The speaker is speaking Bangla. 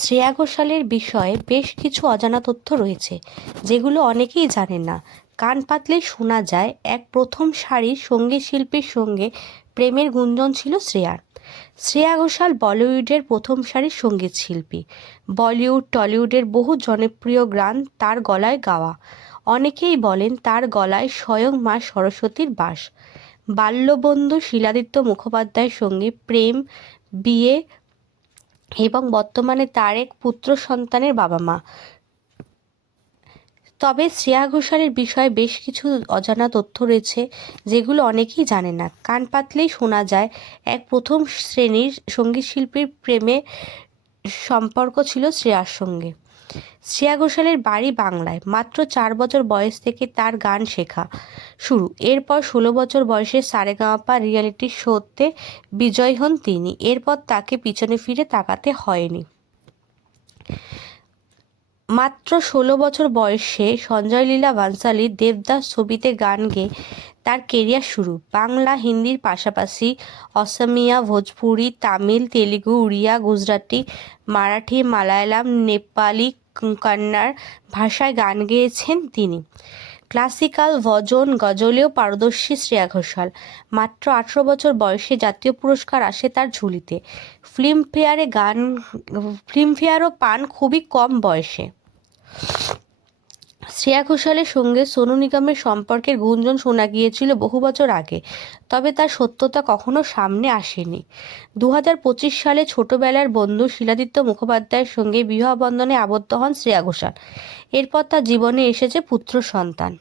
শ্রেয়া ঘোষালের বিষয়ে বেশ কিছু অজানা তথ্য রয়েছে, যেগুলো অনেকেই জানেন না। কান পাতলে শোনা যায়, এক প্রথম সারির সংগীত শিল্পীর সঙ্গে প্রেমের গুঞ্জন ছিল শ্রেয়ার। শ্রেয়া ঘোষাল বলিউডের প্রথম সারির সংগীত শিল্পী। বলিউড, টলিউডের বহু জনপ্রিয় গান তার গলায় গাওয়া। অনেকেই বলেন তার গলায় স্বয়ং মা সরস্বতীর বাস। বাল্যবন্ধু শিলাদিত্য মুখোপাধ্যায়ের সঙ্গে প্রেম, বিয়ে এবং বর্তমানে তার এক পুত্র সন্তানের বাবা মা। তবে শ্রেয়া ঘোষালের বিষয়ে বেশ কিছু অজানা তথ্য রয়েছে, যেগুলো অনেকেই জানে না। কান পাতলেই শোনা যায়, এক প্রথম শ্রেণির সংগীত শিল্পীর প্রেমে সম্পর্ক ছিল শ্রেয়ার সঙ্গে। শ্রেয়া ঘোষালের বাড়ি বাংলায়। মাত্র চার বছর বয়স থেকে তার গান শেখা শুরু। এরপর ষোলো বছর বয়সে সারেগামাপা রিয়ালিটি শোতে বিজয় হন তিনি। এরপর তাকে পিছনে ফিরে তাকাতে হয়নি। মাত্র ষোলো বছর বয়সে সঞ্জয় লীলা বানসালি দেবদাস ছবিতে গান গেয়ে তার কেরিয়ার শুরু। বাংলা, হিন্দির পাশাপাশি অসমিয়া, ভোজপুরি, তামিল, তেলেগু, উড়িয়া, গুজরাটি, মারাঠি, মালায়ালাম, নেপালি, কন্নড় ভাষায় গান গেয়েছেন তিনি। ক্লাসিক্যাল, ভজন, গজলেও পারদর্শী শ্রেয়া ঘোষাল। মাত্র আঠেরো বছর বয়সে জাতীয় পুরস্কার আসে তার ঝুলিতে। ফিল্মফেয়ারে গান, ফিল্মফেয়ারও পান খুবই কম বয়সে। শ্রেয়া ঘোষালের সঙ্গে সোনু নিগমের সম্পর্কের গুঞ্জন শোনা গিয়েছিল বহু বছর আগে, তবে তার সত্যতা কখনো সামনে আসেনি। দু হাজার পঁচিশ সালে ছোটবেলার বন্ধু শিলাদিত্য মুখোপাধ্যায়ের সঙ্গে বিবাহ বন্ধনে আবদ্ধ হন শ্রেয়া ঘোষাল। এরপর তার জীবনে এসেছে পুত্র সন্তান।